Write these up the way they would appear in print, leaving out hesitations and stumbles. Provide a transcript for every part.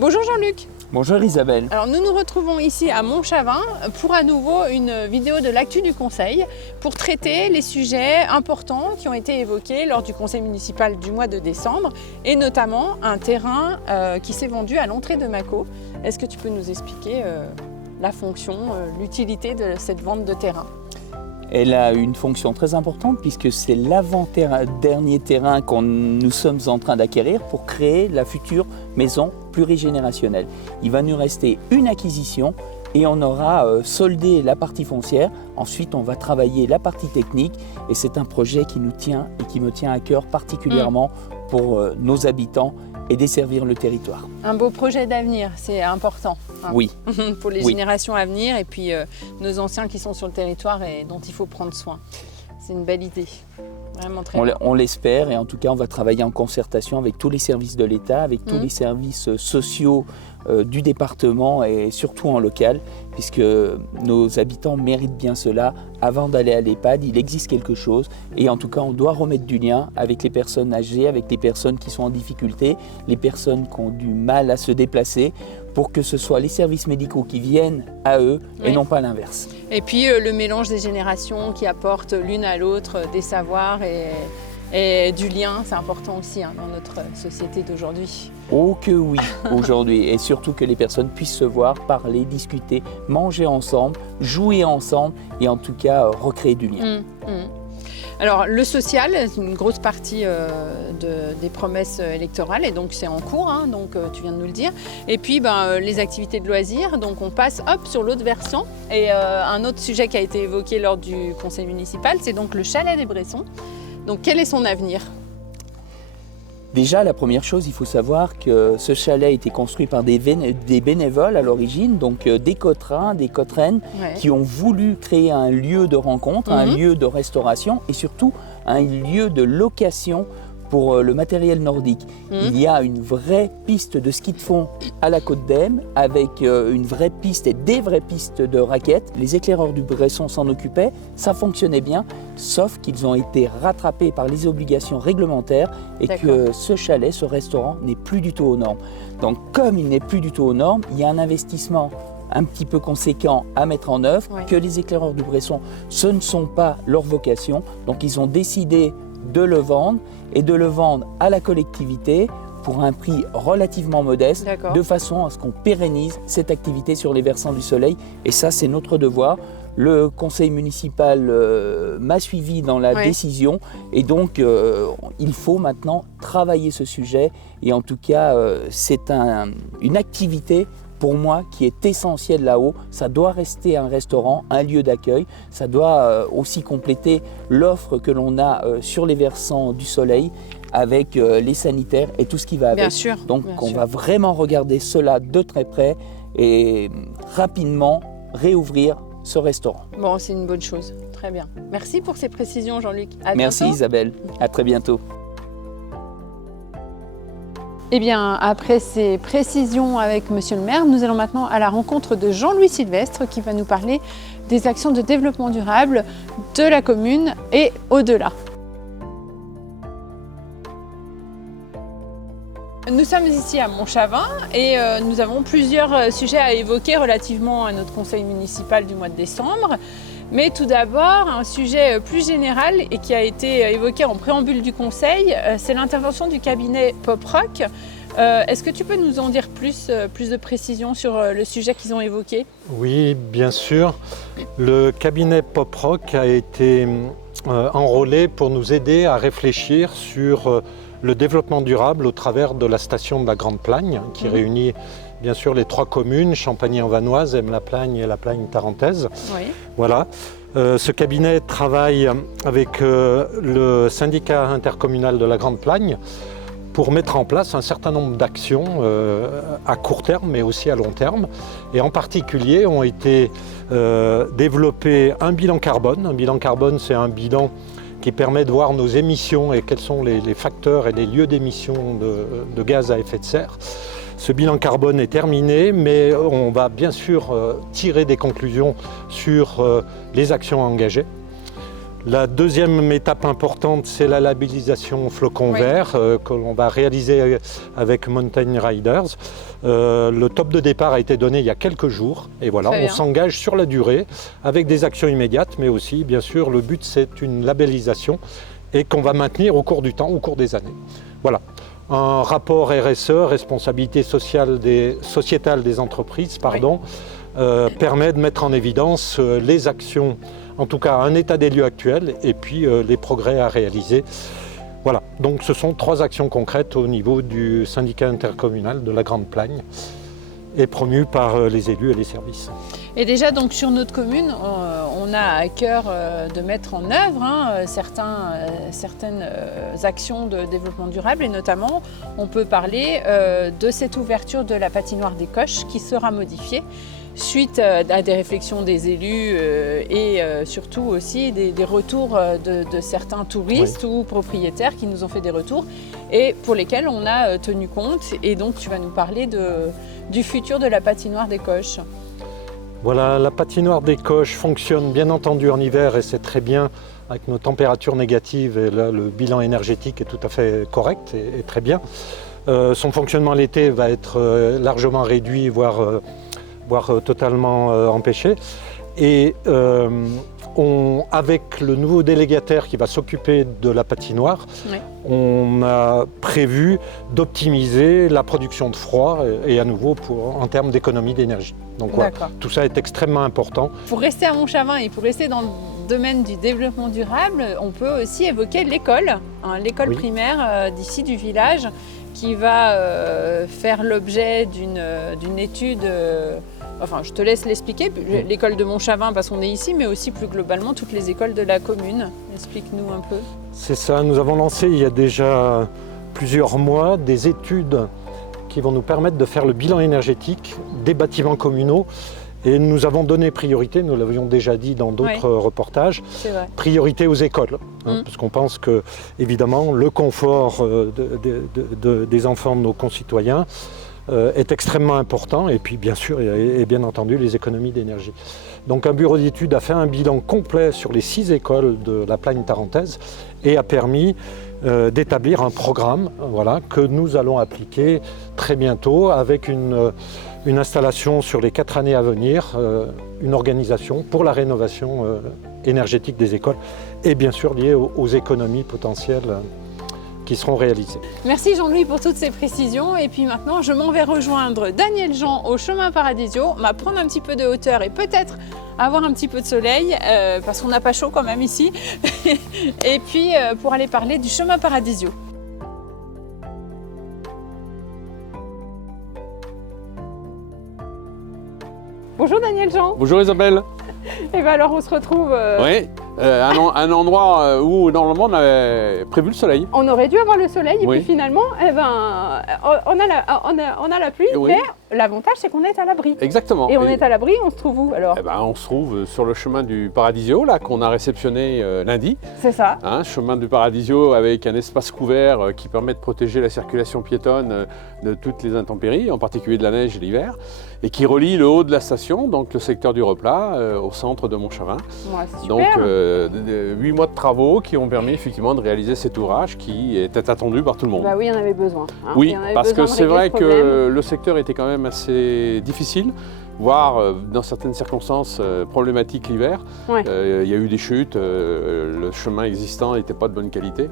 Bonjour Jean-Luc. Bonjour Isabelle. Alors nous nous retrouvons ici à Montchavin pour à nouveau une vidéo de l'actu du conseil pour traiter les sujets importants qui ont été évoqués lors du conseil municipal du mois de décembre et notamment un terrain qui s'est vendu à l'entrée de Mâcon. Est-ce que tu peux nous expliquer la fonction, l'utilité de cette vente de terrain ? Elle a une fonction très importante puisque c'est l'avant-dernier terrain que nous sommes en train d'acquérir pour créer la future maison plurigénérationnelle. Il va nous rester une acquisition et on aura soldé la partie foncière. Ensuite, on va travailler la partie technique et c'est un projet qui nous tient et qui me tient à cœur particulièrement pour nos habitants et desservir le territoire. Un beau projet d'avenir, c'est important. Hein, oui. Pour les générations à venir et puis nos anciens qui sont sur le territoire et dont il faut prendre soin. C'est une belle idée, vraiment très bien. On l'espère et en tout cas on va travailler en concertation avec tous les services de l'État, avec tous les services sociaux du département et surtout en local, puisque nos habitants méritent bien cela. Avant d'aller à l'EHPAD, il existe quelque chose et en tout cas on doit remettre du lien avec les personnes âgées, avec les personnes qui sont en difficulté, les personnes qui ont du mal à se déplacer, pour que ce soit les services médicaux qui viennent à eux et non pas l'inverse. Et puis le mélange des générations qui apportent l'une à l'autre des savoirs et du lien, c'est important aussi dans notre société d'aujourd'hui. Oh que oui, aujourd'hui, et surtout que les personnes puissent se voir, parler, discuter, manger ensemble, jouer ensemble et en tout cas recréer du lien. Alors le social, c'est une grosse partie des promesses électorales et donc c'est en cours, donc tu viens de nous le dire. Et puis les activités de loisirs, donc on passe sur l'autre versant. Et un autre sujet qui a été évoqué lors du conseil municipal, c'est donc le chalet des Bressons. Donc quel est son avenir ? Déjà, la première chose, il faut savoir que ce chalet a été construit par des bénévoles à l'origine, donc des Cotterins, des Cotterènes, qui ont voulu créer un lieu de rencontre, un lieu de restauration et surtout un lieu de location pour le matériel nordique. Il y a une vraie piste de ski de fond à la Côte d'Em avec une vraie piste et des vraies pistes de raquettes. Les éclaireurs du Bresson s'en occupaient, ça fonctionnait bien, sauf qu'ils ont été rattrapés par les obligations réglementaires et que ce chalet, ce restaurant n'est plus du tout aux normes. Donc comme il n'est plus du tout aux normes, il y a un investissement un petit peu conséquent à mettre en œuvre, que les éclaireurs du Bresson, ce ne sont pas leur vocation, donc ils ont décidé de le vendre et de le vendre à la collectivité pour un prix relativement modeste, de façon à ce qu'on pérennise cette activité sur les versants du soleil. Et ça, c'est notre devoir. Le conseil municipal m'a suivi dans la décision et donc il faut maintenant travailler ce sujet. Et en tout cas, c'est une activité pour moi qui est essentiel là-haut. Ça doit rester un restaurant, un lieu d'accueil. Ça doit aussi compléter l'offre que l'on a sur les versants du soleil avec les sanitaires et tout ce qui va avec. Donc on va vraiment regarder cela de très près et rapidement réouvrir ce restaurant. Bon, c'est une bonne chose. Très bien. Merci pour ces précisions, Jean-Luc. Merci bientôt. Isabelle. À très bientôt. Eh bien, après ces précisions avec Monsieur le maire, nous allons maintenant à la rencontre de Jean-Louis Sylvestre qui va nous parler des actions de développement durable de la commune et au-delà. Nous sommes ici à Montchavin et nous avons plusieurs sujets à évoquer relativement à notre conseil municipal du mois de décembre. Mais tout d'abord, un sujet plus général et qui a été évoqué en préambule du conseil, c'est l'intervention du cabinet Poprock. Est-ce que tu peux nous en dire plus de précisions sur le sujet qu'ils ont évoqué ? Oui, bien sûr. Le cabinet Poprock a été enrôlé pour nous aider à réfléchir sur le développement durable au travers de la station de la Grande Plagne, qui réunit bien sûr les 3 communes, Champagny-en-Vanoise, Aime-la-Plagne et la Plagne-Tarentaise. Voilà. Ce cabinet travaille avec le syndicat intercommunal de la Grande Plagne pour mettre en place un certain nombre d'actions à court terme mais aussi à long terme. Et en particulier ont été développés un bilan carbone. Un bilan carbone, c'est un bilan qui permet de voir nos émissions et quels sont les facteurs et les lieux d'émissions de gaz à effet de serre. Ce bilan carbone est terminé, mais on va bien sûr tirer des conclusions sur les actions engagées. La deuxième étape importante, c'est la labellisation flocon vert que l'on va réaliser avec Mountain Riders. Le top de départ a été donné il y a quelques jours et voilà, on s'engage sur la durée avec des actions immédiates, mais aussi bien sûr le but c'est une labellisation et qu'on va maintenir au cours du temps, au cours des années. Voilà. Un rapport RSE, responsabilité sociétale des entreprises, permet de mettre en évidence les actions, en tout cas un état des lieux actuel et puis les progrès à réaliser. Voilà, donc ce sont 3 actions concrètes au niveau du syndicat intercommunal de la Grande Plagne et promues par les élus et les services. Et déjà donc sur notre commune, on a à cœur de mettre en œuvre certaines actions de développement durable et notamment on peut parler de cette ouverture de la patinoire des Coches qui sera modifiée suite à des réflexions des élus et surtout aussi des retours de certains touristes ou propriétaires qui nous ont fait des retours et pour lesquels on a tenu compte. Et donc tu vas nous parler du futur de la patinoire des Coches. Voilà, la patinoire des Coches fonctionne bien entendu en hiver et c'est très bien avec nos températures négatives et là le bilan énergétique est tout à fait correct et très bien. Son fonctionnement l'été va être largement réduit, voire totalement empêché. Et avec le nouveau délégataire qui va s'occuper de la patinoire, on a prévu d'optimiser la production de froid et à nouveau en termes d'économie d'énergie. Donc tout ça est extrêmement important. Pour rester à Montchavin et pour rester dans le domaine du développement durable, on peut aussi évoquer l'école, l'école primaire d'ici du village qui va faire l'objet d'une étude. Enfin, je te laisse l'expliquer, l'école de Montchavin parce qu'on est ici, mais aussi plus globalement toutes les écoles de la commune. Explique-nous un peu. C'est ça, nous avons lancé il y a déjà plusieurs mois des études qui vont nous permettre de faire le bilan énergétique des bâtiments communaux. Et nous avons donné priorité, nous l'avions déjà dit dans d'autres reportages, priorité aux écoles. Parce qu'on pense que, évidemment, le confort des enfants de nos concitoyens est extrêmement important et puis bien sûr et bien entendu les économies d'énergie. Donc un bureau d'études a fait un bilan complet sur les 6 écoles de la Plagne tarentaise et a permis d'établir un programme que nous allons appliquer très bientôt avec une installation sur les 4 années à venir, une organisation pour la rénovation énergétique des écoles et bien sûr liée aux économies potentielles qui seront réalisées. Merci Jean-Louis pour toutes ces précisions et puis maintenant je m'en vais rejoindre Daniel Jean au chemin Paradisio, prendre un petit peu de hauteur et peut-être avoir un petit peu de soleil parce qu'on n'a pas chaud quand même ici et puis pour aller parler du chemin Paradisio. Bonjour Daniel Jean. Bonjour Isabelle. Et bien alors on se retrouve... un endroit où normalement on avait prévu le soleil. On aurait dû avoir le soleil et puis finalement on a la pluie, mais l'avantage c'est qu'on est à l'abri. Exactement. Et on est à l'abri, on se trouve où alors? On se trouve sur le chemin du Paradisio là qu'on a réceptionné lundi. C'est ça. Chemin du Paradisio avec un espace couvert qui permet de protéger la circulation piétonne de toutes les intempéries, en particulier de la neige et l'hiver, et qui relie le haut de la station, donc le secteur du replat, au centre de Montchavin. C'est super. Donc 8 mois de travaux qui ont permis effectivement de réaliser cet ouvrage qui était attendu par tout le monde. Bah oui, il y en avait besoin. Oui, parce que c'est vrai que le secteur était quand même assez difficile, voire dans certaines circonstances problématiques l'hiver. Il y a eu des chutes, le chemin existant n'était pas de bonne qualité.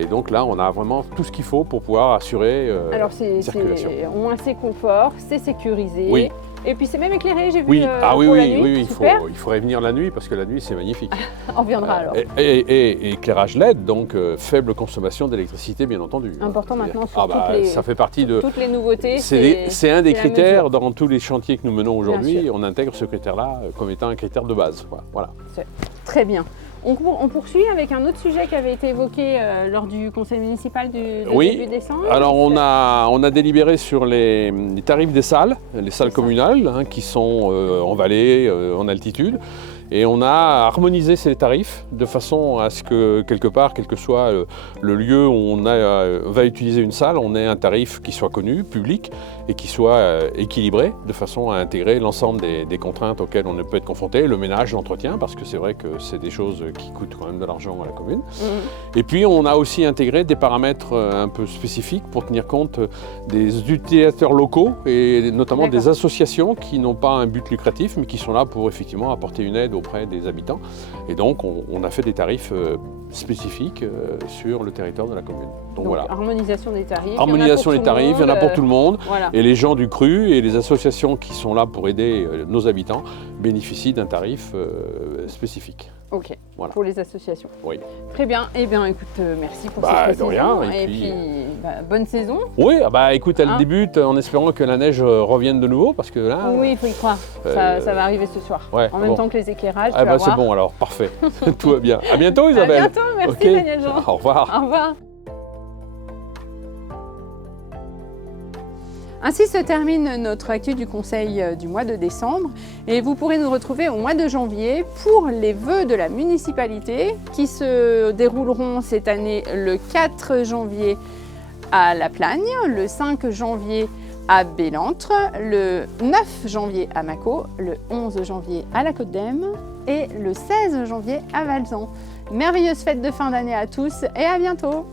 Et donc là, on a vraiment tout ce qu'il faut pour pouvoir assurer la circulation. Au moins c'est confort, c'est sécurisé. Oui. Et puis c'est même éclairé, j'ai vu. Oui, oui, il faudrait venir la nuit parce que la nuit c'est magnifique. On reviendra alors. Et éclairage LED, donc faible consommation d'électricité bien entendu. Important maintenant sur ça fait partie de toutes les nouveautés. C'est un des critères dans tous les chantiers que nous menons aujourd'hui. On intègre ce critère-là comme étant un critère de base. Voilà. Très bien. On poursuit avec un autre sujet qui avait été évoqué lors du conseil municipal du début décembre. Alors on a délibéré sur les tarifs des salles, les salles communales qui sont en vallée, en altitude. Et on a harmonisé ces tarifs de façon à ce que, quelque part, quel que soit le lieu où on va utiliser une salle, on ait un tarif qui soit connu, public, et qui soit équilibré, de façon à intégrer l'ensemble des contraintes auxquelles on peut être confronté, le ménage, l'entretien, parce que c'est vrai que c'est des choses qui coûtent quand même de l'argent à la commune. Et puis on a aussi intégré des paramètres un peu spécifiques pour tenir compte des utilisateurs locaux, et notamment des associations qui n'ont pas un but lucratif, mais qui sont là pour effectivement apporter une aide auprès des habitants. Et donc on a fait des tarifs spécifiques sur le territoire de la commune. Donc voilà. Harmonisation des tarifs. Harmonisation des tarifs, il y en a pour tout le monde. Voilà. Et les gens du cru et les associations qui sont là pour aider nos habitants bénéficient d'un tarif spécifique. Ok, voilà. Pour les associations. Oui. Très bien. Eh bien, écoute, merci pour cette précision. De rien. Et puis bonne saison. Oui, écoute, elle débute en espérant que la neige revienne de nouveau, parce que là... Oui, il faut y croire. Ça va arriver ce soir. Ouais, en même temps que les éclairages, tu vas c'est voir. bon alors, parfait. Tout va bien. À bientôt, Isabelle. À bientôt, merci Daniel Jean. Au revoir. Au revoir. Ainsi se termine notre actu du Conseil du mois de décembre et vous pourrez nous retrouver au mois de janvier pour les vœux de la municipalité qui se dérouleront cette année le 4 janvier à La Plagne, le 5 janvier à Bellentre, le 9 janvier à Mâcon, le 11 janvier à la Côte d'Em et le 16 janvier à Valzan. Merveilleuse fête de fin d'année à tous et à bientôt!